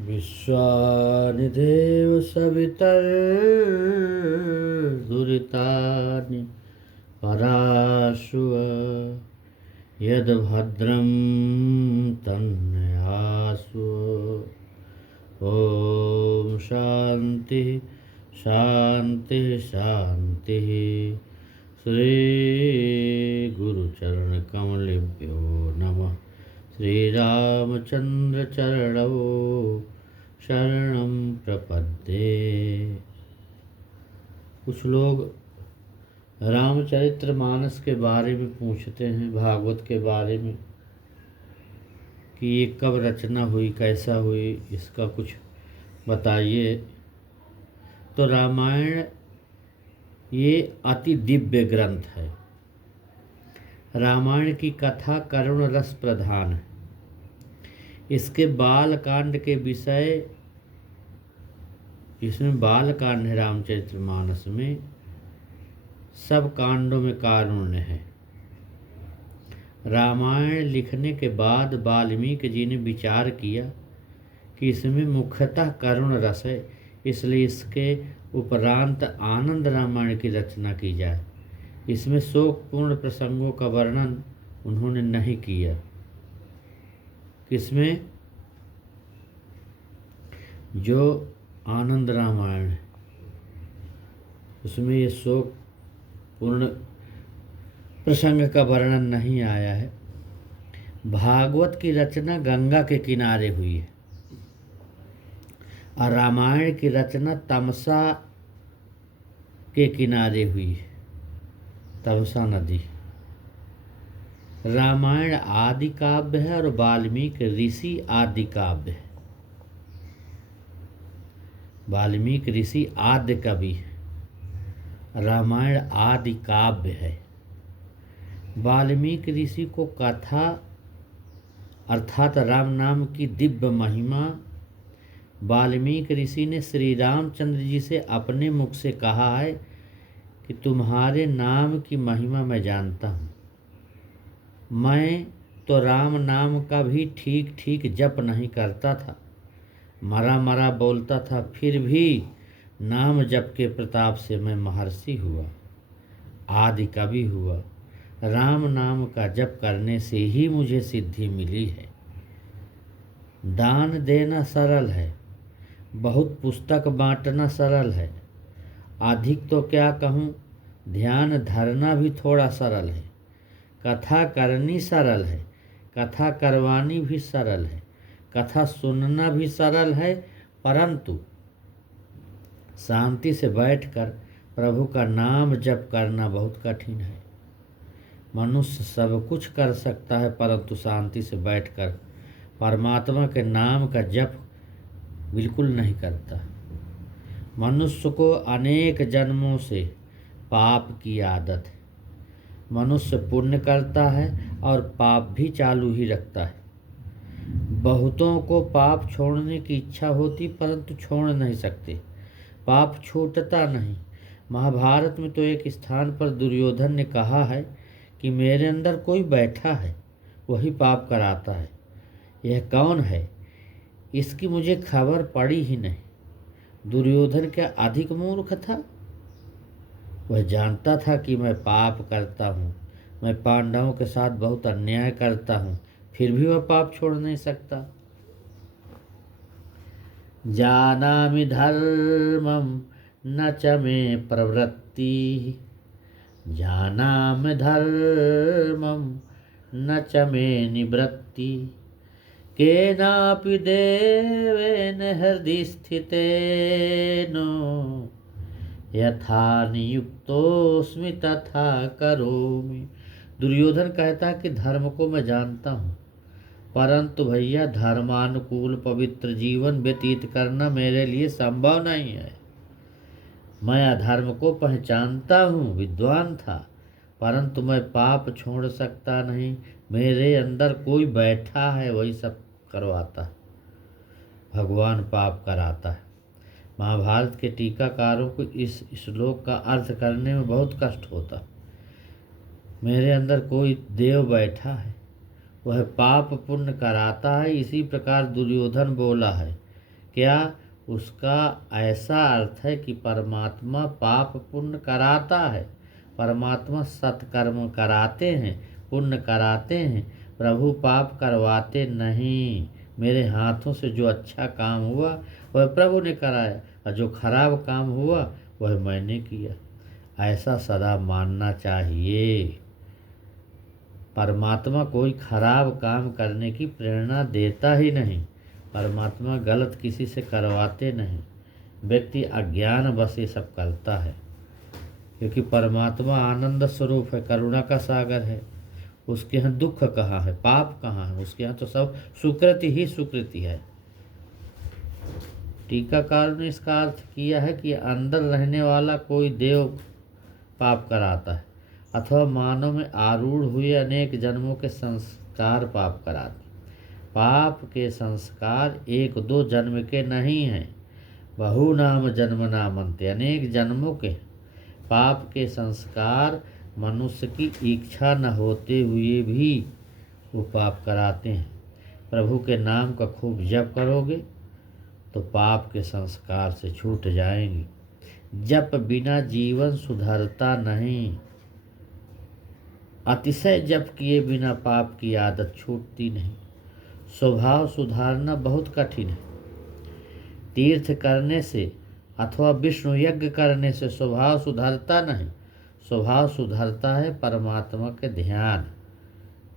विश्वानिदेव सवितर्दुरितानि पराशुव यद्भद्रं तन्नयासु। ॐ शांति शांति शांति। श्री गुरुचरण कमलेभ्यो नमः। श्री रामचंद्र चरणौ शरणं प्रपद्ये। कुछ लोग रामचरितमानस के बारे में पूछते हैं, भागवत के बारे में, कि ये कब रचना हुई, कैसा हुई, इसका कुछ बताइए। तो रामायण ये अति दिव्य ग्रंथ है। रामायण की कथा करुण रस प्रधान है। इसके बाल कांड के विषय, इसमें बाल कांड है रामचरितमानस में, सब कांडों में कारुण्य है। रामायण लिखने के बाद वाल्मीकि जी ने विचार किया कि इसमें मुख्यतः करुण रस है, इसलिए इसके उपरांत आनंद रामायण की रचना की जाए। इसमें शोकपूर्ण प्रसंगों का वर्णन उन्होंने नहीं किया। किसमें? जो आनंद रामायण है उसमें ये शोकपूर्ण प्रसंग का वर्णन नहीं आया है। भागवत की रचना गंगा के किनारे हुई है और रामायण की रचना तमसा के किनारे हुई है, तमसा नदी। रामायण आदि काव्य है और वाल्मीकि ऋषि आदि काव्य है। वाल्मीकि ऋषि आद्य कवि है, रामायण आदि काव्य है। वाल्मीकि ऋषि को कथा अर्थात राम नाम की दिव्य महिमा वाल्मीकि ऋषि ने श्री रामचंद्र जी से अपने मुख से कहा है कि तुम्हारे नाम की महिमा मैं जानता हूँ। मैं तो राम नाम का भी ठीक ठीक जप नहीं करता था, मरा मरा बोलता था, फिर भी नाम जप के प्रताप से मैं महर्षि हुआ, आदि कवि हुआ। राम नाम का जप करने से ही मुझे सिद्धि मिली है। दान देना सरल है, बहुत पुस्तक बांटना सरल है, अधिक तो क्या कहूँ, ध्यान धरना भी थोड़ा सरल है। कथा करनी सरल है, कथा करवानी भी सरल है, कथा सुनना भी सरल है, परंतु शांति से बैठकर प्रभु का नाम जप करना बहुत कठिन है। मनुष्य सब कुछ कर सकता है, परंतु शांति से बैठकर परमात्मा के नाम का जप बिल्कुल नहीं करता। मनुष्य को अनेक जन्मों से पाप की आदत है। मनुष्य पुण्य करता है और पाप भी चालू ही रखता है। बहुतों को पाप छोड़ने की इच्छा होती, परंतु छोड़ नहीं सकते। पाप छूटता नहीं। महाभारत में तो एक स्थान पर दुर्योधन ने कहा है कि मेरे अंदर कोई बैठा है, वही पाप कराता है। यह कौन है, इसकी मुझे खबर पड़ी ही नहीं। दुर्योधन क्या अधिक मूर्ख था? वह जानता था कि मैं पाप करता हूँ, मैं पांडवों के साथ बहुत अन्याय करता हूँ, फिर भी वह पाप छोड़ नहीं सकता। जानामि धर्मं न च मे प्रवृत्ति, जानामि धर्मं न च मे निवृत्ति, केनापि देवेन हृदि स्थितेन यथा नियुक्तोऽस्मि तथा करोमि। दुर्योधन कहता है कि धर्म को मैं जानता हूँ, परंतु भैया धर्मानुकूल पवित्र जीवन व्यतीत करना मेरे लिए संभव नहीं है। मैं अधर्म को पहचानता हूँ, विद्वान था, परंतु मैं पाप छोड़ सकता नहीं। मेरे अंदर कोई बैठा है, वही सब करवाता है। भगवान पाप कराता है। महाभारत के टीकाकारों को इस श्लोक का अर्थ करने में बहुत कष्ट होता। मेरे अंदर कोई देव बैठा है, वह पाप पुण्य कराता है। इसी प्रकार दुर्योधन बोला है क्या उसका ऐसा अर्थ है कि परमात्मा पाप पुण्य कराता है? परमात्मा सत्कर्म कराते हैं, पुण्य कराते हैं, प्रभु पाप करवाते नहीं। मेरे हाथों से जो अच्छा काम हुआ वह प्रभु ने कराया और जो खराब काम हुआ वह मैंने किया। ऐसा सदा मानना चाहिए। परमात्मा कोई खराब काम करने की प्रेरणा देता ही नहीं। परमात्मा गलत किसी से करवाते नहीं। व्यक्ति अज्ञान बस ये सब करता है, क्योंकि परमात्मा आनंद स्वरूप है, करुणा का सागर है। उसके यहाँ दुख कहाँ है, पाप कहाँ है? उसके यहाँ तो सब सुकृति ही सुकृति है। टीकाकार ने इसका अर्थ किया है कि अंदर रहने वाला कोई देव पाप कराता है, अथवा मानव में आरूढ़ हुए अनेक जन्मों के संस्कार पाप कराते। पाप के संस्कार एक दो जन्म के नहीं हैं, बहु नाम जन्म नामन्ते, अनेक जन्मों के। पाप के संस्कार मनुष्य की इच्छा न होते हुए भी वो पाप कराते हैं। प्रभु के नाम का खूब जप करोगे तो पाप के संस्कार से छूट जाएंगे। जप बिना जीवन सुधरता नहीं। अतिशय जप किए बिना पाप की आदत छूटती नहीं। स्वभाव सुधारना बहुत कठिन है। तीर्थ करने से अथवा विष्णु यज्ञ करने से स्वभाव सुधरता नहीं। स्वभाव सुधरता है परमात्मा के ध्यान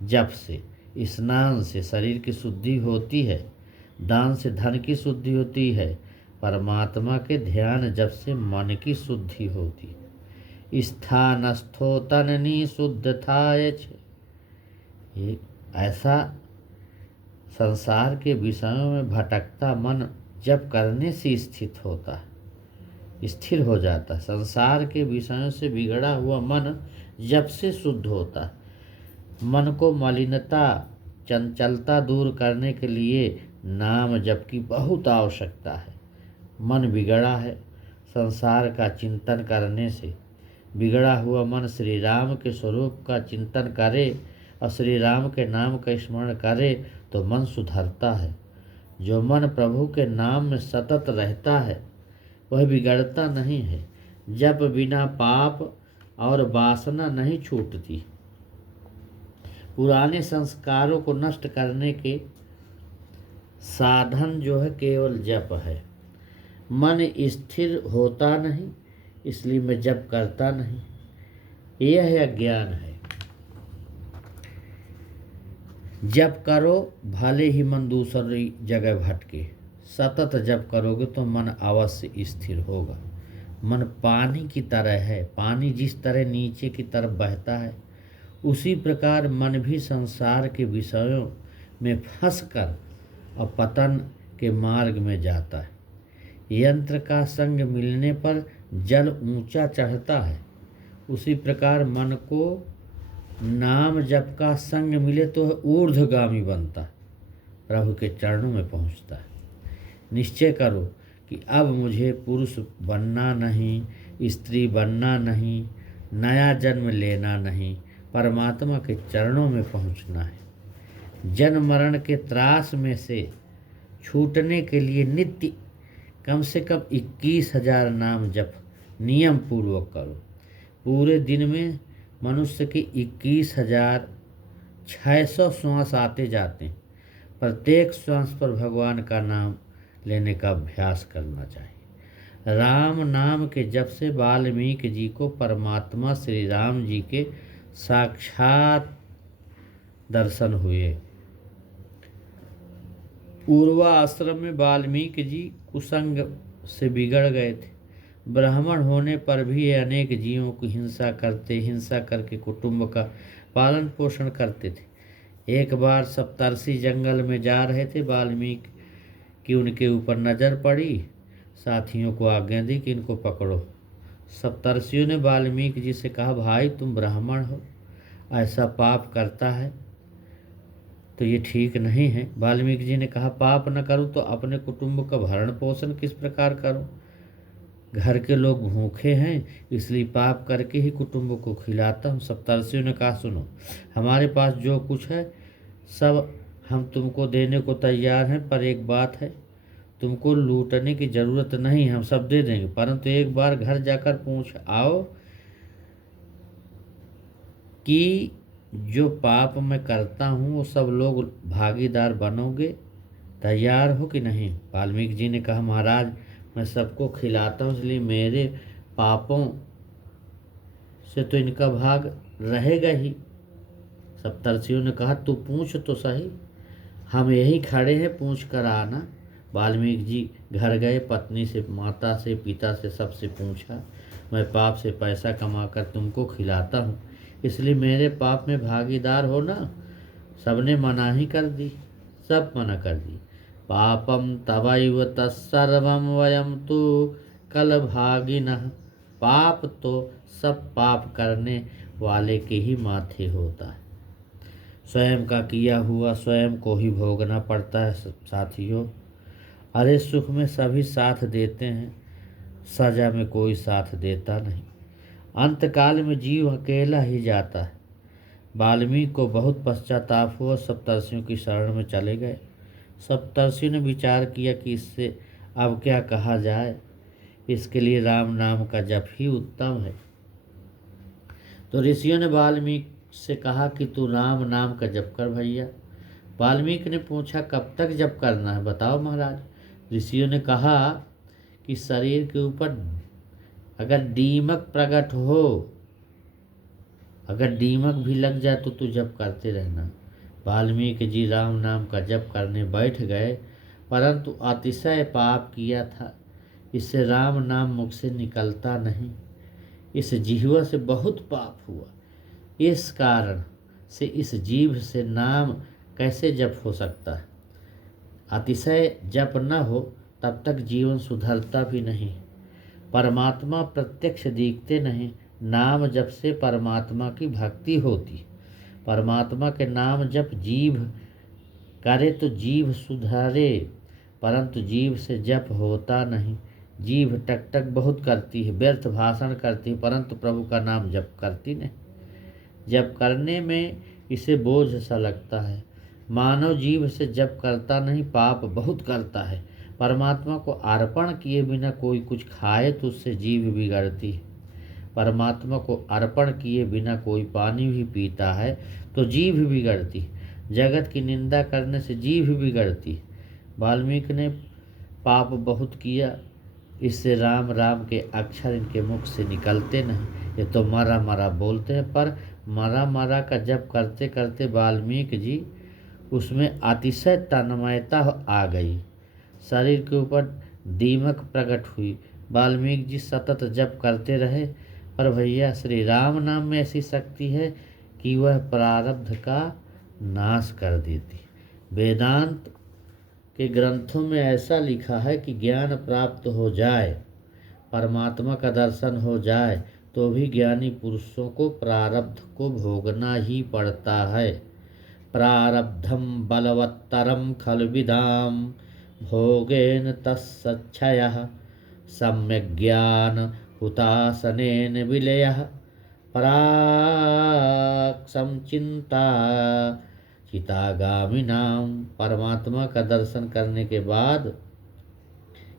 जप से। स्नान से शरीर की शुद्धि होती है, दान से धन की शुद्धि होती है, परमात्मा के ध्यान जप से मन की शुद्धि होती है। स्थानस्थो तननी शुद्ध था। ये ऐसा संसार के विषयों में भटकता मन जप करने से स्थित होता है, स्थिर हो जाता है। संसार के विषयों से बिगड़ा हुआ मन जप से शुद्ध होता है। मन को मलिनता चंचलता दूर करने के लिए नाम जप की बहुत आवश्यकता है। मन बिगड़ा है, संसार का चिंतन करने से बिगड़ा हुआ मन श्री राम के स्वरूप का चिंतन करे और श्री राम के नाम का स्मरण करे तो मन सुधरता है। जो मन प्रभु के नाम में सतत रहता है वह बिगड़ता नहीं है। जप बिना पाप और वासना नहीं छूटती। पुराने संस्कारों को नष्ट करने के साधन जो है केवल जप है। मन स्थिर होता नहीं, इसलिए मैं जप करता नहीं। यह अज्ञान है। जप करो भले ही मन दूसरी जगह भटके, सतत जप करोगे तो मन अवश्य स्थिर होगा। मन पानी की तरह है। पानी जिस तरह नीचे की तरफ बहता है उसी प्रकार मन भी संसार के विषयों में फंसकर और पतन के मार्ग में जाता है। यंत्र का संग मिलने पर जल ऊंचा चढ़ता है, उसी प्रकार मन को नाम जप का संग मिले तो ऊर्ध्वगामी बनता है, प्रभु के चरणों में पहुंचता है। निश्चय करो कि अब मुझे पुरुष बनना नहीं, स्त्री बनना नहीं, नया जन्म लेना नहीं, परमात्मा के चरणों में पहुंचना है। जन्म मरण के त्रास में से छूटने के लिए नित्य कम से कम 21,000 नाम जप नियम पूर्वक करो। पूरे दिन में मनुष्य के 21,600 श्वास आते जाते हैं। प्रत्येक श्वास पर भगवान का नाम लेने का अभ्यास करना चाहिए। राम नाम के जप से वाल्मीकि जी को परमात्मा श्री राम जी के साक्षात दर्शन हुए। पूर्वाश्रम में वाल्मीकि जी कुसंग से बिगड़ गए थे। ब्राह्मण होने पर भी ये अनेक जीवों की हिंसा करके कुटुंब का पालन पोषण करते थे। एक बार सप्तर्षि जंगल में जा रहे थे। वाल्मीकि की उनके ऊपर नज़र पड़ी। साथियों को आज्ञा दी कि इनको पकड़ो। सप्तर्षियों ने वाल्मीकि जी से कहा, भाई तुम ब्राह्मण हो, ऐसा पाप करता है तो ये ठीक नहीं है। वाल्मीकि जी ने कहा, पाप न करूं तो अपने कुटुंब का भरण पोषण किस प्रकार करूं? घर के लोग भूखे हैं, इसलिए पाप करके ही कुटुंब को खिलाता हूँ। सप्तर्षियों ने कहा, सुनो, हमारे पास जो कुछ है सब हम तुमको देने को तैयार हैं, पर एक बात है, तुमको लूटने की जरूरत नहीं, हम सब दे देंगे, परंतु एक बार घर जाकर पूछ आओ कि जो पाप मैं करता हूँ वो सब लोग भागीदार बनोगे, तैयार हो कि नहीं। वाल्मीकि जी ने कहा, महाराज मैं सबको खिलाता हूँ, इसलिए मेरे पापों से तो इनका भाग रहेगा ही। सप्तर्षियों ने कहा, तू पूछ तो सही, हम यहीं खड़े हैं, पूछ कर आना। वाल्मीकि जी घर गए, पत्नी से, माता से, पिता से, सबसे पूछा, मैं पाप से पैसा कमाकर तुमको खिलाता हूँ, इसलिए मेरे पाप में भागीदार हो ना। सबने मना ही कर दी, सब मना कर दी। पापम तवैव तत्सर्वम वयम तो कल भागिनः। पाप तो सब पाप करने वाले के ही माथे होता है, स्वयं का किया हुआ स्वयं को ही भोगना पड़ता है। साथियों, अरे सुख में सभी साथ देते हैं, सजा में कोई साथ देता नहीं, अंतकाल में जीव अकेला ही जाता है। वाल्मीकि को बहुत पश्चाताप हुआ, सप्तर्षियों की शरण में चले गए। सप्तर्षियों ने विचार किया कि इससे अब क्या कहा जाए, इसके लिए राम नाम का जप ही उत्तम है। तो ऋषियों ने वाल्मीकि से कहा कि तू राम नाम का जप कर भैया। वाल्मीकि ने पूछा, कब तक जप करना है, बताओ महाराज। ऋषियों ने कहा कि शरीर के ऊपर अगर दीमक प्रकट हो, अगर दीमक भी लग जाए तो तू जप करते रहना। वाल्मीकि जी राम नाम का जप करने बैठ गए, परंतु अतिशय पाप किया था, इससे राम नाम मुख से निकलता नहीं। इस जिह्वा से बहुत पाप हुआ, इस कारण से इस जीभ से नाम कैसे जप हो सकता है। अतिशय जप न हो तब तक जीवन सुधरता भी नहीं। परमात्मा प्रत्यक्ष दिखते नहीं, नाम जप से परमात्मा की भक्ति होती। परमात्मा के नाम जप जीभ करे तो जीभ सुधरे, परंतु जीभ से जप होता नहीं। जीभ टक टक बहुत करती है, व्यर्थ भाषण करती है, परंतु प्रभु का नाम जप करती नहीं। जप करने में इसे बोझ सा लगता है। मानव जीव से जप करता नहीं, पाप बहुत करता है। परमात्मा को अर्पण किए बिना कोई कुछ खाए तो उससे जीभ बिगड़ती है। परमात्मा को अर्पण किए बिना कोई पानी भी पीता है तो जीभ बिगड़ती है। जगत की निंदा करने से जीभ बिगड़ती है। वाल्मीकि ने पाप बहुत किया, इससे राम राम के अक्षर इनके मुख से निकलते नहीं। ये तो मरा मरा बोलते हैं, पर मरा मरा का जप करते करते वाल्मीकि जी उसमें अतिशय तन्मयता आ गई। शरीर के ऊपर दीमक प्रकट हुई। वाल्मीकि जी सतत जप करते रहे, पर भैया श्री राम नाम में ऐसी शक्ति है कि वह प्रारब्ध का नाश कर देती। वेदांत के ग्रंथों में ऐसा लिखा है कि ज्ञान प्राप्त हो जाए, परमात्मा का दर्शन हो जाए, तो भी ज्ञानी पुरुषों को प्रारब्ध को भोगना ही पड़ता है। प्रारब्धम बलवत्तरम खलविदाम भोगेन तत्सच्छयः सम्यक् ज्ञान हुतासनेन विलयः पराक् संचिंता चितागामिनाम। परमात्मा का दर्शन करने के बाद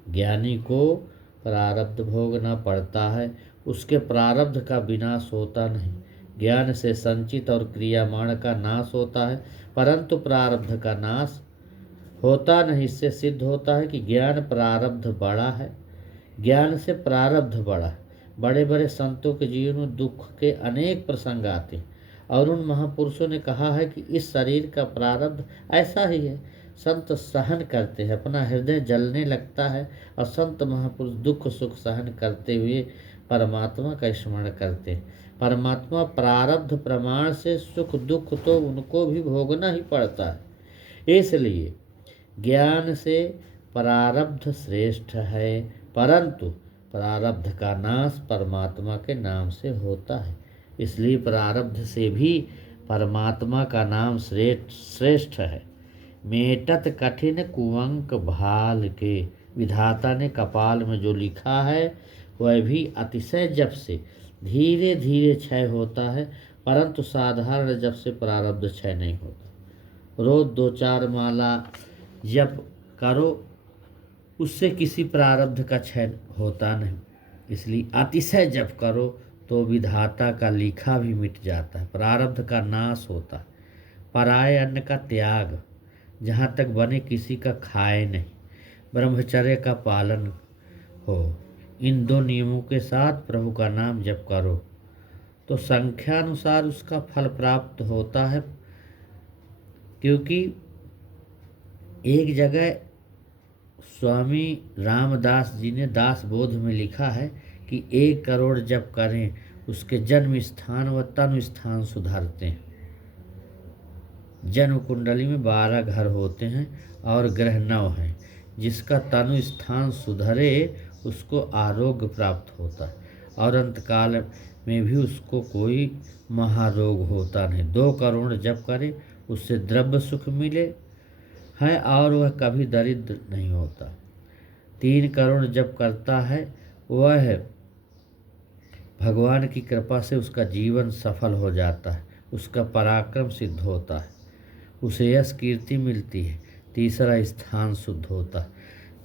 ज्ञानी को प्रारब्ध भोगना पड़ता है, उसके प्रारब्ध का विनाश होता नहीं। ज्ञान से संचित और क्रियामाण का नाश होता है, परंतु प्रारब्ध का नाश होता नहीं। इससे सिद्ध होता है कि ज्ञान प्रारब्ध बड़ा है, ज्ञान से प्रारब्ध बड़ा है। बड़े बड़े संतों के जीवन में दुख के अनेक प्रसंग आते हैं, और उन महापुरुषों ने कहा है कि इस शरीर का प्रारब्ध ऐसा ही है। संत सहन करते हैं, अपना हृदय जलने लगता है, और संत महापुरुष दुख सुख सहन करते हुए परमात्मा का स्मरण करते हैं। परमात्मा प्रारब्ध प्रमाण से सुख दुख तो उनको भी भोगना ही पड़ता है। इसलिए ज्ञान से प्रारब्ध श्रेष्ठ है, परंतु प्रारब्ध का नाश परमात्मा के नाम से होता है। इसलिए प्रारब्ध से भी परमात्मा का नाम श्रेष्ठ है। मेटत कठिन कुअंक भाल के, विधाता ने कपाल में जो लिखा है वह भी अतिशय जप से धीरे धीरे क्षय होता है, परंतु साधारण जप से प्रारब्ध क्षय नहीं होता। रोज 2-4 माला जप करो, उससे किसी प्रारब्ध का क्षय होता नहीं। इसलिए अतिशय जप करो तो विधाता का लिखा भी मिट जाता है, प्रारब्ध का नाश होता है। पराये अन्न का त्याग, जहाँ तक बने किसी का खाए नहीं, ब्रह्मचर्य का पालन हो। इन दो नियमों के साथ प्रभु का नाम जप करो तो संख्या अनुसार उसका फल प्राप्त होता है। क्योंकि एक जगह स्वामी रामदास जी ने दास बोध में लिखा है कि 1 करोड़ जप करें उसके जन्म स्थान व तनु स्थान सुधरते हैं। जन्म कुंडली में 12 घर होते हैं और ग्रह 9 हैं। जिसका तनु स्थान सुधरे उसको आरोग्य प्राप्त होता है और अंतकाल में भी उसको कोई महारोग होता नहीं। 2 करोड़ जप करे उससे द्रव्य सुख मिले है और वह कभी दरिद्र नहीं होता। 3 करोड़ जप करता है वह भगवान की कृपा से उसका जीवन सफल हो जाता है, उसका पराक्रम सिद्ध होता है, उसे यश कीर्ति मिलती है, तीसरा स्थान शुद्ध होता है।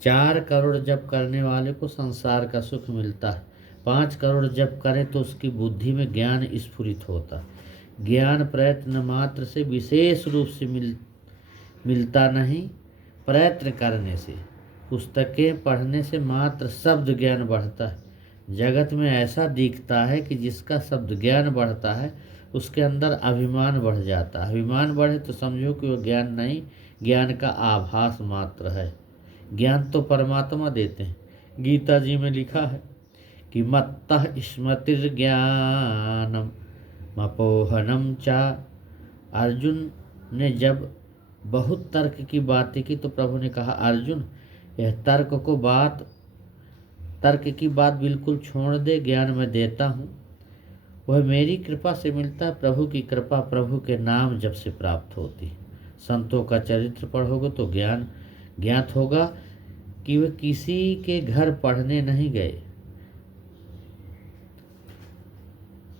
4 करोड़ जप करने वाले को संसार का सुख मिलता है। 5 करोड़ जप करे तो उसकी बुद्धि में ज्ञान स्फुरित होता है। ज्ञान प्रयत्न मात्र से विशेष रूप से मिलता नहीं, प्रयत्न करने से, पुस्तकें पढ़ने से मात्र शब्द ज्ञान बढ़ता है। जगत में ऐसा दिखता है कि जिसका शब्द ज्ञान बढ़ता है उसके अंदर अभिमान बढ़ जाता है। अभिमान बढ़े तो समझो कि वो ज्ञान नहीं, ज्ञान का आभास मात्र है। ज्ञान तो परमात्मा देते हैं। गीता जी में लिखा है कि मत्तः स्मृतिर्ज्ञानम मपोहनम चा। अर्जुन ने जब बहुत तर्क की बातें की तो प्रभु ने कहा, अर्जुन यह तर्क की बात बिल्कुल छोड़ दे, ज्ञान मैं देता हूँ, वह मेरी कृपा से मिलता है। प्रभु की कृपा प्रभु के नाम जब से प्राप्त होती है। संतों का चरित्र पढ़ोगे तो ज्ञान ज्ञात होगा कि वे किसी के घर पढ़ने नहीं गए।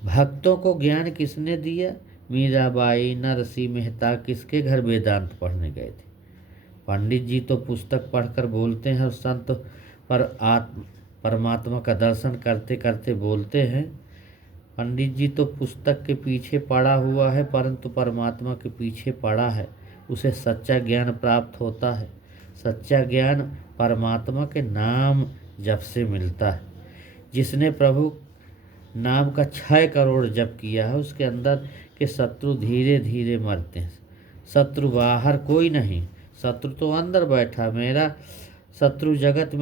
भक्तों को ज्ञान किसने दिया? मीराबाई, नरसिंह मेहता किसके घर वेदांत पढ़ने गए थे? पंडित जी तो पुस्तक पढ़कर बोलते हैं और संत परमात्मा का दर्शन करते करते बोलते हैं। पंडित जी तो पुस्तक के पीछे पड़ा हुआ है परंतु परमात्मा के पीछे पड़ा है, उसे सच्चा ज्ञान प्राप्त होता है। सच्चा ज्ञान परमात्मा के नाम जप से मिलता है। जिसने प्रभु नाम का 6 करोड़ जप किया है उसके अंदर के शत्रु धीरे धीरे मरते हैं। शत्रु बाहर कोई नहीं, शत्रु तो अंदर बैठा। मेरा शत्रु जगत में